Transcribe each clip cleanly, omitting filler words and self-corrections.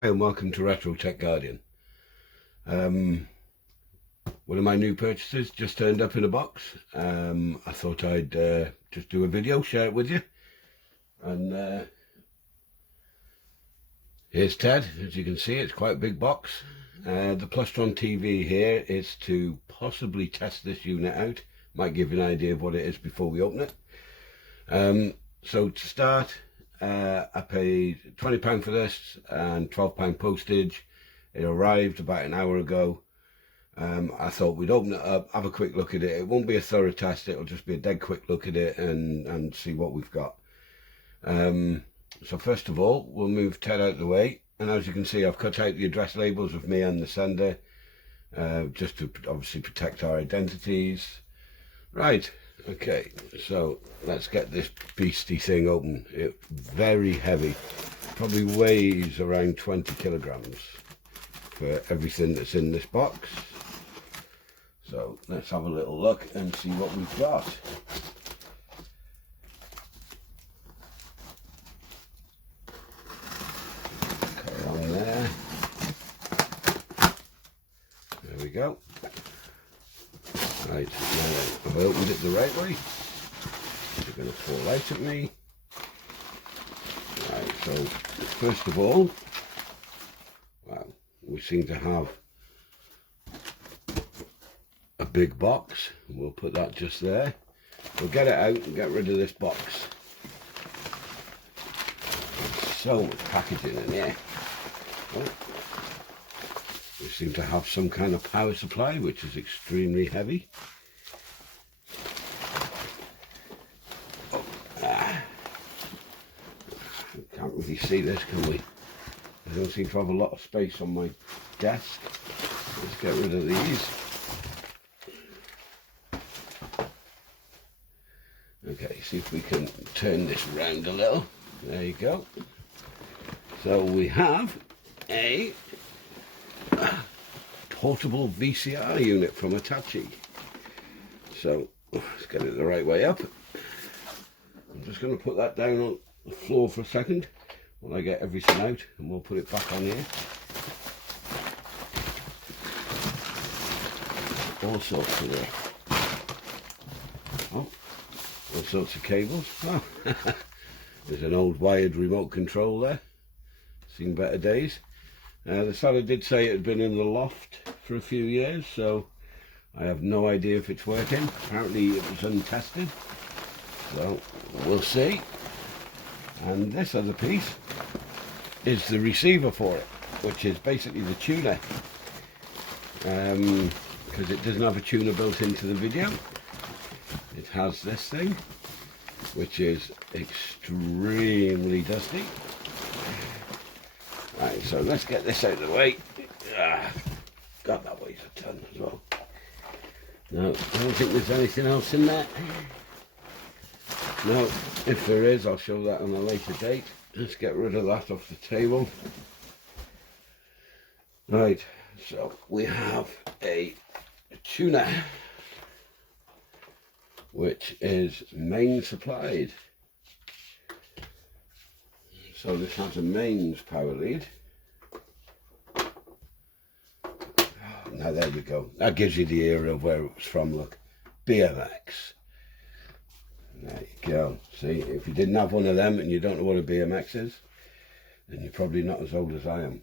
Hi and welcome to Retro Tech Guardian. One of my new purchases just turned up in a box. I thought I'd just do a video, share it with you. And here's Ted. As you can see, it's quite a big box. The Plustron TV here is to possibly test this unit out. Might give you an idea of what it is before we open it. So to start, I paid £20 for this and £12 postage. It arrived about an hour ago. I thought we'd open it up, have a quick look at it. It won't be a thorough test, it'll just be a dead quick look at it and see what we've got. So first of all, we'll move Ted out of the way. And as you can see, I've cut out the address labels of me and the sender, just to obviously protect our identities. Right. Okay, so let's get this beastie thing open. It's very heavy, probably weighs around 20 kilograms for everything that's in this box. So let's have a little look and see what we've got. Okay, on there. There we go. Right, now have I opened it the right way? It's going to fall out at me. Right, so first of all, wow, we seem to have a big box. We'll put that just there. We'll get it out and get rid of this box. There's so much packaging in here. Oh. We seem to have some kind of power supply, which is extremely heavy. Oh, can't really see this, can we? I don't seem to have a lot of space on my desk. Let's get rid of these. Okay, see if we can turn this around a little. There you go. So we have a portable VCR unit from Hitachi. So let's get it the right way up. I'm just going to put that down on the floor for a second while I get everything out, and we'll put it back on here. All sorts of all sorts of cables. Oh, there's an old wired remote control there. Seen better days. The seller did say it had been in the loft for a few years, so I have no idea if it's working. Apparently it was untested, so we'll see. And this other piece is the receiver for it, which is basically the tuner, because it doesn't have a tuner built into the video. It has this thing, which is extremely dusty. Right, so let's get this out of the way. God, that weighs a ton as well. No, I don't think there's anything else in there. No, if there is, I'll show that on a later date. Let's get rid of that off the table. Right, so we have a tuner, which is main supplied. So this has a mains power lead. Now there we go. That gives you the era of where it was from, look. BMX. There you go. See, if you didn't have one of them and you don't know what a BMX is, then you're probably not as old as I am.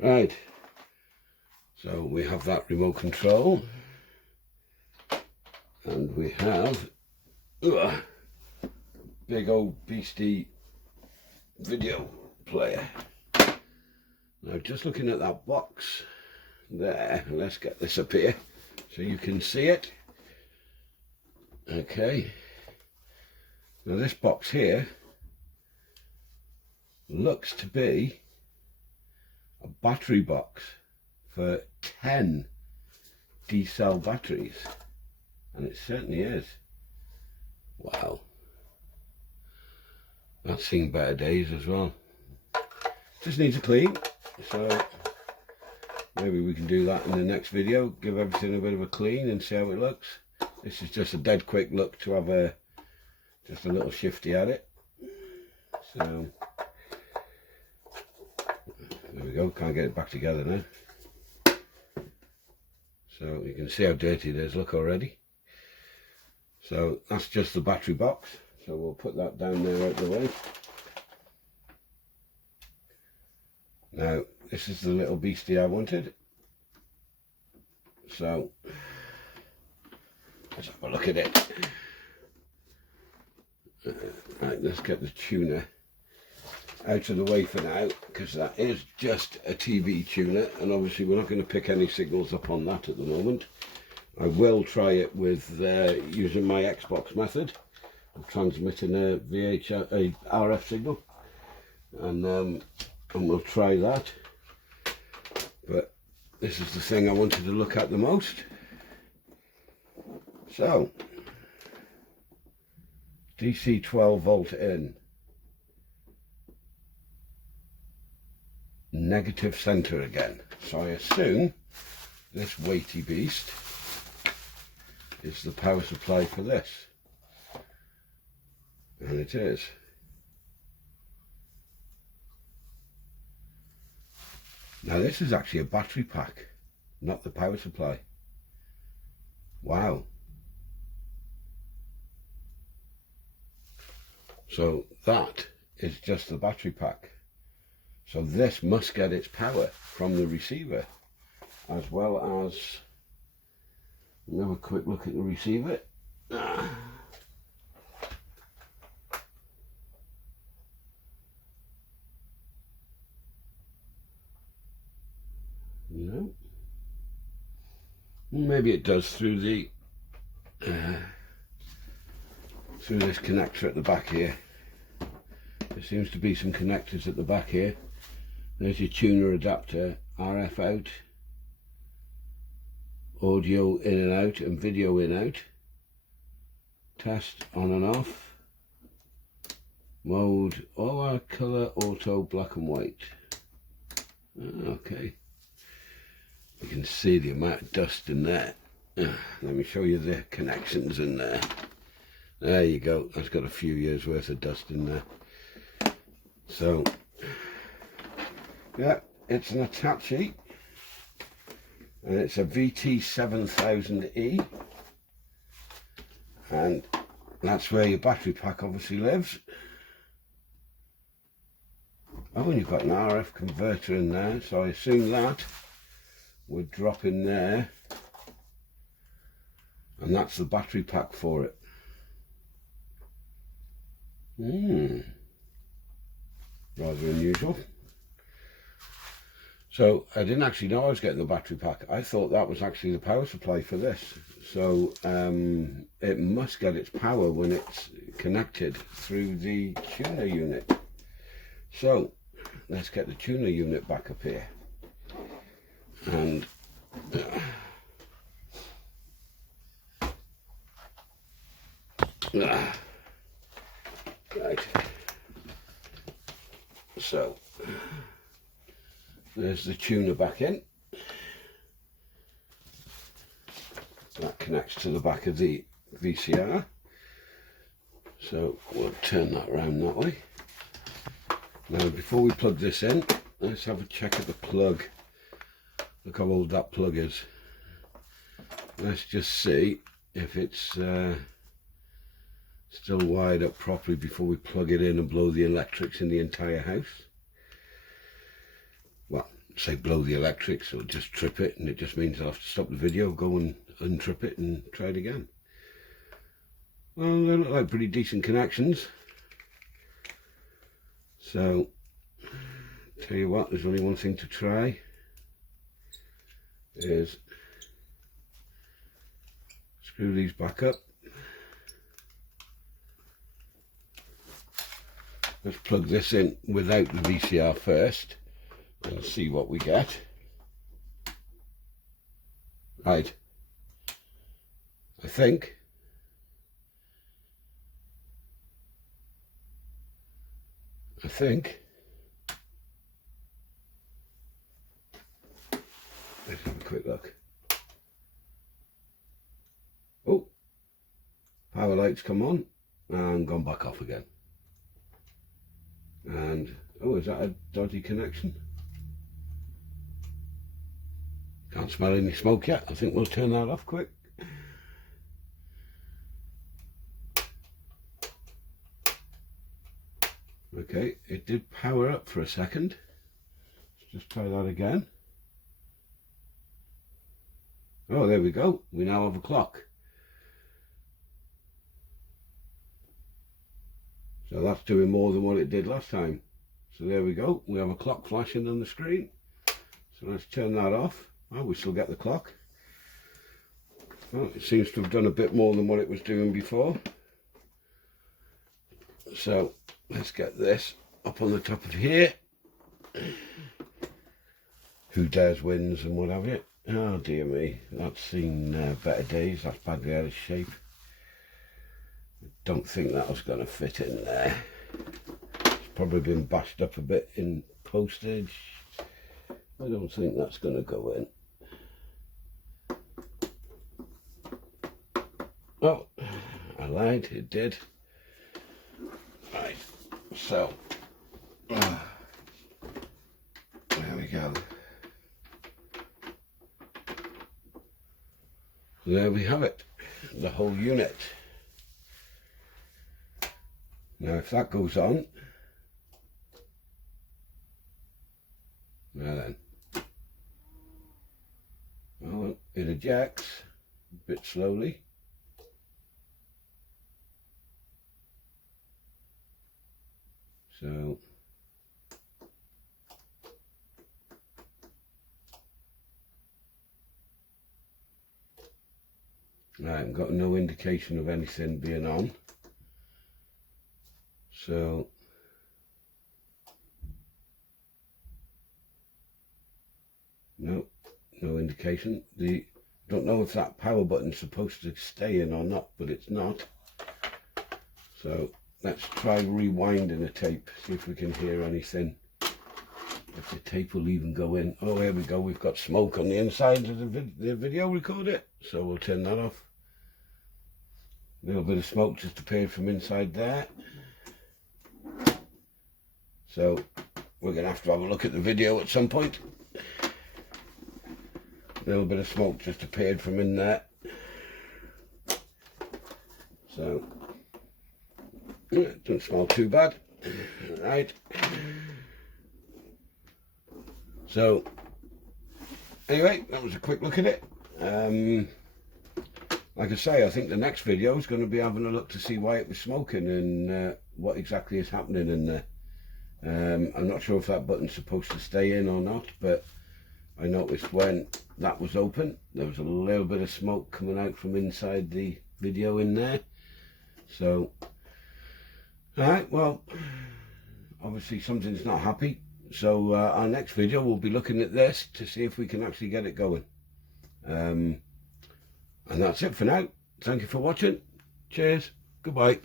Right. So we have that remote control. And we have big old beastie video player. Now just looking at that box there, let's get this up here so you can see it. Okay, now this box here looks to be a battery box for 10 D-cell batteries, and it certainly is. Wow, that's seen better days as well. Just needs a clean, so maybe we can do that in the next video, give everything a bit of a clean and see how it looks. This is just a dead quick look to have just a little shifty at it. So There we go, can't get it back together now. So you can see how dirty it is, look already. So that's just the battery box. So we'll put that down there out of the way. Now this is the little beastie I wanted. So let's have a look at it. Right, let's get the tuner out of the way for now, because that is just a TV tuner, and obviously we're not going to pick any signals up on that at the moment. I will try it with using my Xbox method of transmitting a RF signal, and we'll try that. But this is the thing I wanted to look at the most. So DC 12 volt in, negative center again. So I assume this weighty beast is the power supply for this, and it is. Now this is actually a battery pack, not the power supply. Wow. So that is just the battery pack. So this must get its power from the receiver, as well as, we'll have a quick look at the receiver. No. Maybe it does through the through this connector at the back here. There seems to be some connectors at the back here. There's your tuner adapter, RF out, audio in and out, and video in out. Test on and off. Mode, all our colour, auto, black and white. Okay. You can see the amount of dust in there. Let me show you the connections in there. There you go, that's got a few years worth of dust in there. So, yeah, it's an Hitachi, and it's a VT-7000E, and that's where your battery pack obviously lives. Oh, and you've got an RF converter in there, so I assume that would drop in there, and that's the battery pack for it. Rather unusual. So I didn't actually know I was getting the battery pack. I thought that was actually the power supply for this. So it must get its power when it's connected through the tuner unit. So let's get the tuner unit back up here. And right. So there's the tuner back in. That connects to the back of the VCR. So we'll turn that around that way. Now before we plug this in, let's have a check at the plug. Look how old that plug is. Let's just see if it's still wired up properly before we plug it in and blow the electrics in the entire house. Well, say blow the electrics, it'll just trip it, and it just means I'll have to stop the video, go and untrip it and try it again. Well, they look like pretty decent connections. So, tell you what, there's only one thing to try. Is screw these back up. Let's plug this in without the VCR first and see what we get. Right, I think let's have a quick look. Oh, power lights come on and gone back off again. And oh, is that a dodgy connection? Can't smell any smoke yet. I think we'll turn that off quick. Okay, it did power up for a second. Let's just try that again. Oh, there we go. We now have a clock. So that's doing more than what it did last time. So there we go. We have a clock flashing on the screen. So let's turn that off. Oh, we still get the clock. Oh, it seems to have done a bit more than what it was doing before. So let's get this up on the top of here. Who dares wins and what have you. Oh dear me, that's seen better days. That's badly out of shape. I don't think that was going to fit in there. It's probably been bashed up a bit in postage. I don't think that's going to go in. Oh, I lied, it did. Right, so there we go. There we have it, the whole unit. Now if that goes on, now then, well, it ejects a bit slowly. So I've got no indication of anything being on. So no indication. Don't know if that power button's supposed to stay in or not, but it's not. So let's try rewinding a tape, see if we can hear anything. If the tape will even go in. Oh, here we go. We've got smoke on the inside of the video recorder. So we'll turn that off. A little bit of smoke just appeared from inside there. So we're going to have a look at the video at some point. A little bit of smoke just appeared from in there. So it doesn't smell too bad. Right. So anyway, that was a quick look at it. Like I say, I think the next video is going to be having a look to see why it was smoking and what exactly is happening in there. I'm not sure if that button's supposed to stay in or not, but I noticed when that was open, there was a little bit of smoke coming out from inside the video in there. So, alright, well, obviously something's not happy. So our next video we'll be looking at this to see if we can actually get it going. And that's it for now. Thank you for watching. Cheers. Goodbye.